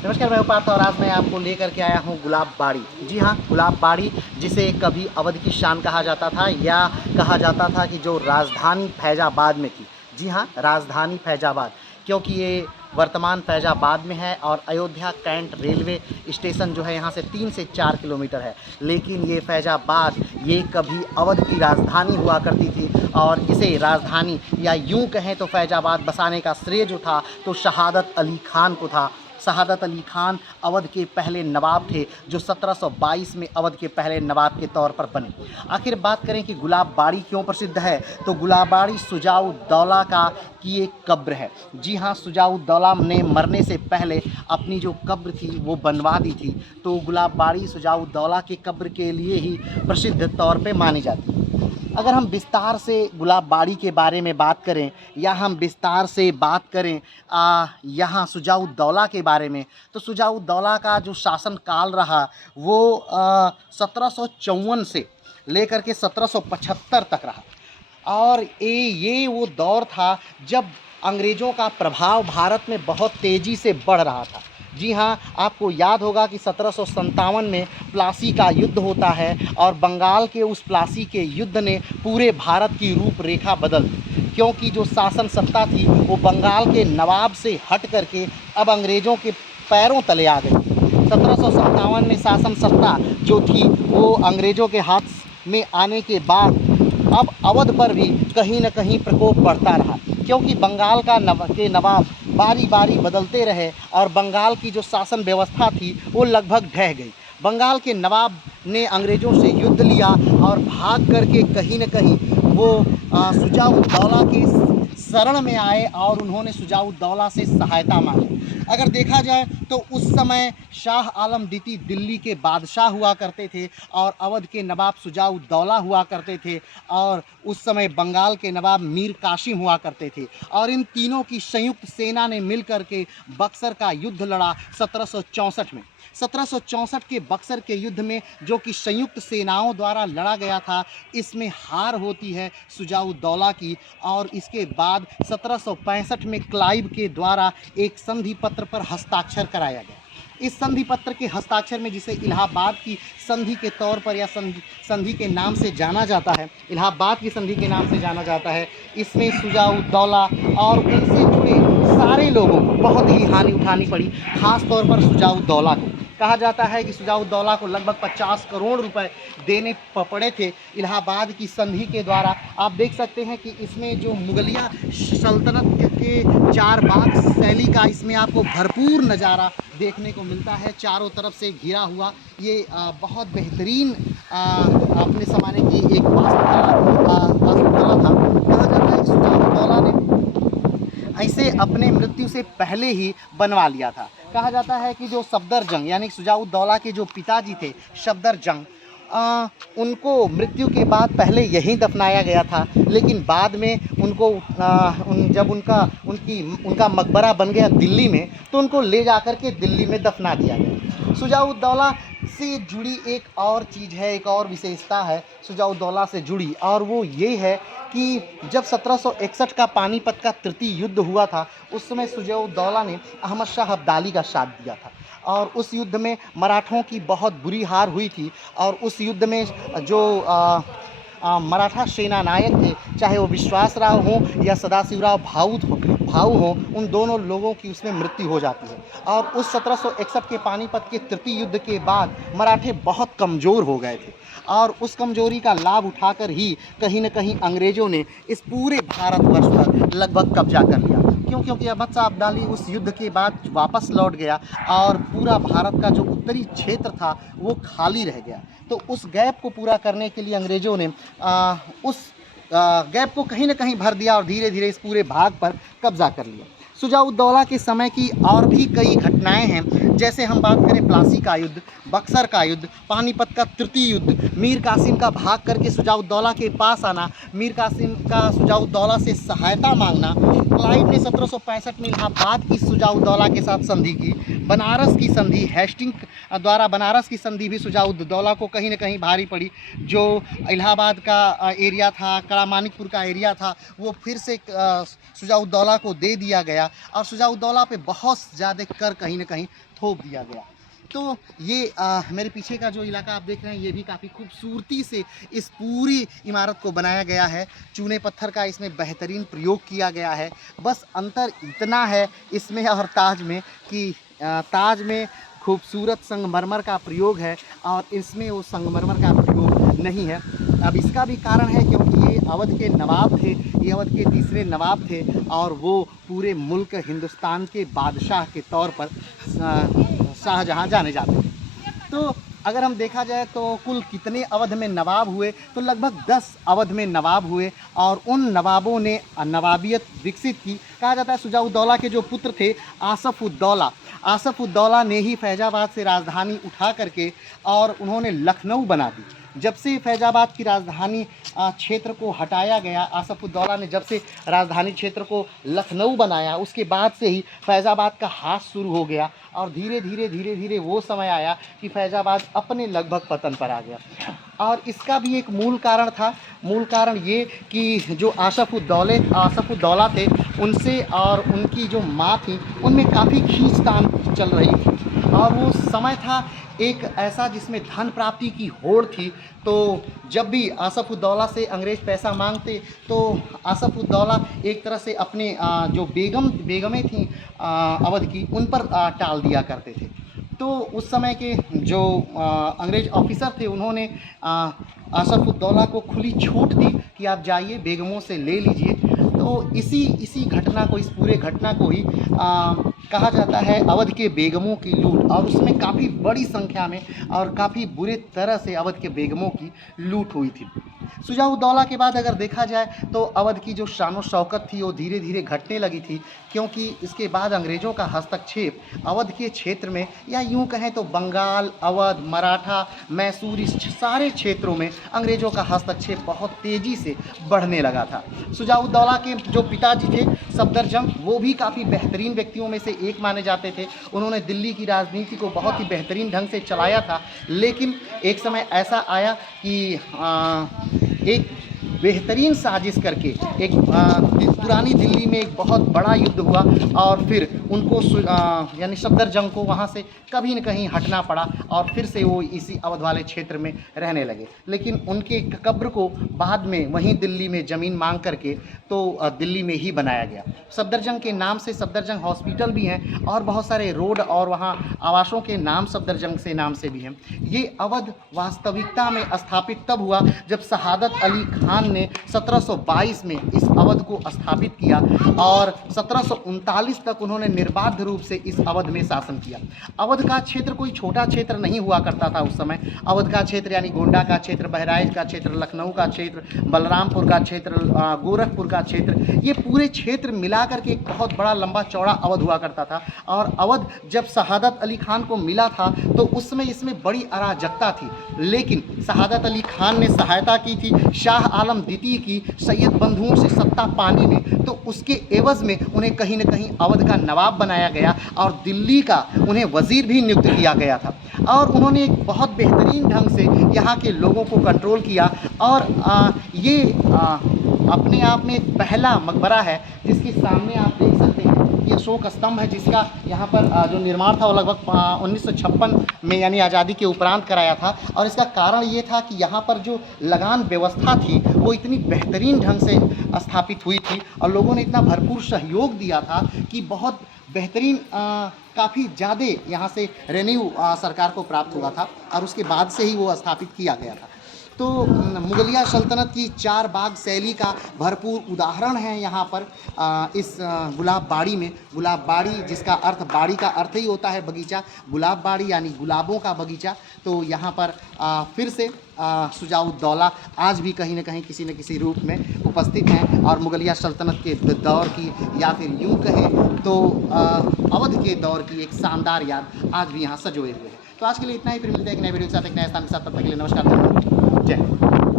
नमस्कार, मैं हूं पार्थ और आज मैं आपको लेकर के आया हूं गुलाब बाड़ी। जी हाँ, गुलाब बाड़ी जिसे कभी अवध की शान कहा जाता था या कहा जाता था कि जो राजधानी फैजाबाद में थी। जी हाँ, राजधानी फैजाबाद, क्योंकि ये वर्तमान फैजाबाद में है और अयोध्या कैंट रेलवे स्टेशन जो है यहाँ से 3 से 4 किलोमीटर है। लेकिन ये फैजाबाद ये कभी अवध की राजधानी हुआ करती थी और इसे राजधानी या यूँ कहें तो फैजाबाद बसाने का श्रेय जो था तो शहादत अली खान को था। शहादत अली खान अवध के पहले नवाब थे जो 1722 में अवध के पहले नवाब के तौर पर बने। आखिर बात करें कि गुलाब बाड़ी क्यों प्रसिद्ध है, तो गुलाब बाड़ी शुजाउद्दौला का की एक कब्र है। जी हाँ, शुजाउद्दौला ने मरने से पहले अपनी जो कब्र थी वो बनवा दी थी, तो गुलाब बाड़ी शुजाउद्दौला की कब्र के लिए ही प्रसिद्ध तौर पे मानी जाती है। अगर हम विस्तार से गुलाब बाड़ी के बारे में बात करें या हम विस्तार से बात करें यहाँ शुजाउद्दौला के बारे में, तो शुजाउद्दौला का जो शासन काल रहा वो 1754 से लेकर के 1775 तक रहा। और ये वो दौर था जब अंग्रेज़ों का प्रभाव भारत में बहुत तेज़ी से बढ़ रहा था। जी हाँ, आपको याद होगा कि 1757 में प्लासी का युद्ध होता है और बंगाल के उस प्लासी के युद्ध ने पूरे भारत की रूपरेखा बदल दी, क्योंकि जो शासन सत्ता थी वो बंगाल के नवाब से हट करके अब अंग्रेज़ों के पैरों तले आ गई। 1757 में शासन सत्ता जो थी वो अंग्रेज़ों के हाथ में आने के बाद अब अवध पर भी कहीं न कहीं प्रकोप बढ़ता रहा, क्योंकि बंगाल के नवाब बारी बारी बदलते रहे और बंगाल की जो शासन व्यवस्था थी वो लगभग ढह गई। बंगाल के नवाब ने अंग्रेज़ों से युद्ध लिया और भाग करके कहीं न कहीं वो शुजाउद्दौला के शरण में आए और उन्होंने शुजाउद्दौला से सहायता मांगी। अगर देखा जाए तो उस समय शाह आलम द्वितीय दिल्ली के बादशाह हुआ करते थे और अवध के नवाब शुजाउद्दौला हुआ करते थे और उस समय बंगाल के नवाब मीर कासिम हुआ करते थे और इन तीनों की संयुक्त सेना ने मिलकर के बक्सर का युद्ध लड़ा 1764 में। 1764 के बक्सर के युद्ध में जो कि संयुक्त सेनाओं द्वारा लड़ा गया था, इसमें हार होती है शुजाउद्दौला की और इसके बाद 1765 में क्लाइव के द्वारा एक संधि पत्र पर हस्ताक्षर कराया गया। इस संधि पत्र के हस्ताक्षर में, जिसे इलाहाबाद की संधि के तौर पर या संधि के नाम से जाना जाता है, इलाहाबाद की संधि के नाम से जाना जाता है, इसमें शुजाउद्दौला और उनसे जुड़े सारे लोगों को बहुत ही हानि उठानी पड़ी। ख़ास तौर पर शुजाउद्दौला को कहा जाता है कि शुजाउद्दौला को लगभग 50 करोड़ रुपए देने पड़े थे इलाहाबाद की संधि के द्वारा। आप देख सकते हैं कि इसमें जो मुगलिया सल्तनत के चार बाग शैली का इसमें आपको भरपूर नज़ारा देखने को मिलता है, चारों तरफ से घिरा हुआ। ये बहुत बेहतरीन अपने ज़माने की एक वास्तुकला था। कहा जाता है कि शुजाउद्दौला ने ऐसे अपने मृत्यु से पहले ही बनवा लिया था। कहा जाता है कि जो सफदरजंग यानी शुजाउद्दौला के जो पिताजी थे सफदरजंग, उनको मृत्यु के बाद पहले यहीं दफनाया गया था, लेकिन बाद में उनको जब उनका मकबरा बन गया दिल्ली में, तो उनको ले जाकर के दिल्ली में दफना दिया गया। शुजाउद्दौला से जुड़ी एक और चीज़ है, एक और विशेषता है शुजाउद्दौला से जुड़ी, और वो ये है कि जब 1761 का पानीपत का तृतीय युद्ध हुआ था, उस समय शुजाउद्दौला ने अहमद शाह अब्दाली का साथ दिया था और उस युद्ध में मराठों की बहुत बुरी हार हुई थी। और उस युद्ध में जो मराठा सेना नायक थे, चाहे वो विश्वासराव हों या सदाशिवराव भाऊ हों, उन दोनों लोगों की उसमें मृत्यु हो जाती है। और उस 1761 के पानीपत के तृतीय युद्ध के बाद मराठे बहुत कमज़ोर हो गए थे और उस कमज़ोरी का लाभ उठाकर ही कहीं न कहीं अंग्रेज़ों ने इस पूरे भारतवर्ष पर लगभग कब्जा कर लिया। क्योंकि अहमद शाह अब्दाली उस युद्ध के बाद वापस लौट गया और पूरा भारत का जो उत्तरी क्षेत्र था वो खाली रह गया। तो उस गैप को पूरा करने के लिए अंग्रेज़ों ने उस गैप को कहीं न कहीं भर दिया और धीरे धीरे इस पूरे भाग पर कब्जा कर लिया। शुजाउद्दौला के समय की और भी कई घटनाएं हैं, जैसे हम बात करें प्लासी का युद्ध, बक्सर का युद्ध, पानीपत का तृतीय युद्ध, मीर कासिम का भाग करके शुजाउद्दौला के पास आना, मीर कासिम का शुजाउद्दौला से सहायता मांगना, क्लाइव ने 1765 में इलाहाबाद की शुजाउद्दौला के साथ संधि की, बनारस की संधि, हेस्टिंग द्वारा बनारस की संधि भी शुजा-उद-दौला को कहीं न कहीं भारी पड़ी। जो इलाहाबाद का एरिया था, कड़ा-मानिकपुर का एरिया था, वो फिर से शुजा-उद-दौला को दे दिया गया और शुजा-उद-दौला पे बहुत ज़्यादा कर कहीं न कहीं थोप दिया गया। तो ये मेरे पीछे का जो इलाका आप देख रहे हैं, ये भी काफ़ी खूबसूरती से इस पूरी इमारत को बनाया गया है। चूने पत्थर का इसमें बेहतरीन प्रयोग किया गया है। बस अंतर इतना है इसमें और ताज में कि ताज में खूबसूरत संगमरमर का प्रयोग है और इसमें वो संगमरमर का प्रयोग नहीं है। अब इसका भी कारण है क्योंकि ये अवध के नवाब थे, ये अवध के तीसरे नवाब थे और वो पूरे मुल्क हिंदुस्तान के बादशाह के तौर पर शाहजहाँ जाने जाते थे। तो अगर हम देखा जाए तो कुल कितने अवध में नवाब हुए, तो लगभग 10 अवध में नवाब हुए और उन नवाबों ने नवाबियत विकसित की। कहा जाता है शुजा-उद-दौला के जो पुत्र थे आसफ़-उद-दौला ने ही फैज़ाबाद से राजधानी उठा करके और उन्होंने लखनऊ बना दी। जब से फैज़ाबाद की राजधानी क्षेत्र को हटाया गया, आसफ़-उद-दौला ने जब से राजधानी क्षेत्र को लखनऊ बनाया, उसके बाद से ही फैज़ाबाद का हास शुरू हो गया और धीरे धीरे वो समय आया कि फैज़ाबाद अपने लगभग पतन पर आ गया। और इसका भी एक मूल कारण था। मूल कारण ये कि जो आसफ़-उद-दौला थे, उनसे और उनकी जो माँ थी, उनमें काफ़ी खींचतान चल रही थी और वो समय था एक ऐसा जिसमें धन प्राप्ति की होड़ थी। तो जब भी आसफ़-उद-दौला से अंग्रेज़ पैसा मांगते तो आसफ़-उद-दौला एक तरह से अपने जो बेगमें थीं अवध की, उन पर टाल दिया करते थे। तो उस समय के जो अंग्रेज़ ऑफिसर थे, उन्होंने आसफ़-उद-दौला को खुली छूट दी कि आप जाइए बेगमों से ले लीजिए। तो इसी घटना को, इस पूरे घटना को ही कहा जाता है अवध के बेगमों की लूट, और उसमें काफ़ी बड़ी संख्या में और काफ़ी बुरे तरह से अवध के बेगमों की लूट हुई थी। शुजा-उद-दौला के बाद अगर देखा जाए तो अवध की जो शान-ओ-शौकत थी वो धीरे धीरे घटने लगी थी, क्योंकि इसके बाद अंग्रेज़ों का हस्तक्षेप अवध के क्षेत्र में, या यूँ कहें तो बंगाल, अवध, मराठा, मैसूर, इस सारे क्षेत्रों में अंग्रेज़ों का हस्तक्षेप बहुत तेज़ी से बढ़ने लगा था। शुजा-उद-दौला के जो पिताजी थे सफदरजंग, वो भी काफ़ी बेहतरीन व्यक्तियों में से एक माने जाते थे। उन्होंने दिल्ली की राजनीति को बहुत ही बेहतरीन ढंग से चलाया था। लेकिन एक समय ऐसा आया कि एक बेहतरीन साजिश करके एक पुरानी दिल्ली में एक बहुत बड़ा युद्ध हुआ और फिर उनको यानी सफदरजंग को वहाँ से कभी न कहीं हटना पड़ा और फिर से वो इसी अवध वाले क्षेत्र में रहने लगे। लेकिन उनके कब्र को बाद में वहीं दिल्ली में ज़मीन मांग करके तो दिल्ली में ही बनाया गया। सफदरजंग के नाम से सफदरजंग हॉस्पिटल भी हैं और बहुत सारे रोड और वहाँ आवासों के नाम सफदरजंग से नाम से भी हैं। ये अवध वास्तविकता में स्थापित तब हुआ जब शहादत अली खान ने 1722 में इस अवध को स्थापित किया और 1739 तक उन्होंने निर्बाध रूप से इस अवध में शासन किया। अवध का क्षेत्र कोई छोटा क्षेत्र नहीं हुआ करता था उस समय। अवध का क्षेत्र यानी गोंडा का क्षेत्र, बहराइच का क्षेत्र, लखनऊ का क्षेत्र, बलरामपुर का क्षेत्र, गोरखपुर का क्षेत्र, ये पूरे क्षेत्र मिला करके एक बहुत बड़ा लंबा चौड़ा अवध हुआ करता था। और अवध जब शहादत अली खान को मिला था तो उस समय इसमें बड़ी अराजकता थी, लेकिन शहादत अली खान ने सहायता की थी शाह आलम द्वितीय की सैयद बंधुओं से सत्ता पाने में। तो उसके एवज में उन्हें कहीं न कहीं अवध का नवाब बनाया गया और दिल्ली का उन्हें वज़ीर भी नियुक्त किया गया था और उन्होंने एक बहुत बेहतरीन ढंग से यहाँ के लोगों को कंट्रोल किया। और ये अपने आप में एक पहला मकबरा है जिसके सामने आप देख सकते हैं ये अशोक स्तंभ है, जिसका यहाँ पर जो निर्माण था वो लगभग 1956 में यानी आज़ादी के उपरांत कराया था। और इसका कारण ये था कि यहाँ पर जो लगान व्यवस्था थी वो इतनी बेहतरीन ढंग से स्थापित हुई थी और लोगों ने इतना भरपूर सहयोग दिया था कि बहुत बेहतरीन काफ़ी ज़्यादा यहाँ से रेवेन्यू सरकार को प्राप्त हुआ था और उसके बाद से ही वो स्थापित किया गया था। तो मुगलिया सल्तनत की चार बाग शैली का भरपूर उदाहरण है यहाँ पर इस गुलाब बाड़ी में। गुलाब बाड़ी जिसका अर्थ, बाड़ी का अर्थ ही होता है बगीचा, गुलाब बाड़ी यानी गुलाबों का बगीचा। तो यहाँ पर फिर से शुजा-उद-दौला आज भी कहीं न कहीं किसी न किसी रूप में उपस्थित हैं और मुगलिया सल्तनत के दौर की या फिर यूँ कहें तो अवध के दौर की एक शानदार याद आज भी यहाँ सजोए हुए है। तो आज के लिए इतना ही, फिर मिलते हैं एक नए वीडियो के साथ, एक नए स्थान के साथ। तब तक के लिए नमस्कार, जय हिंद।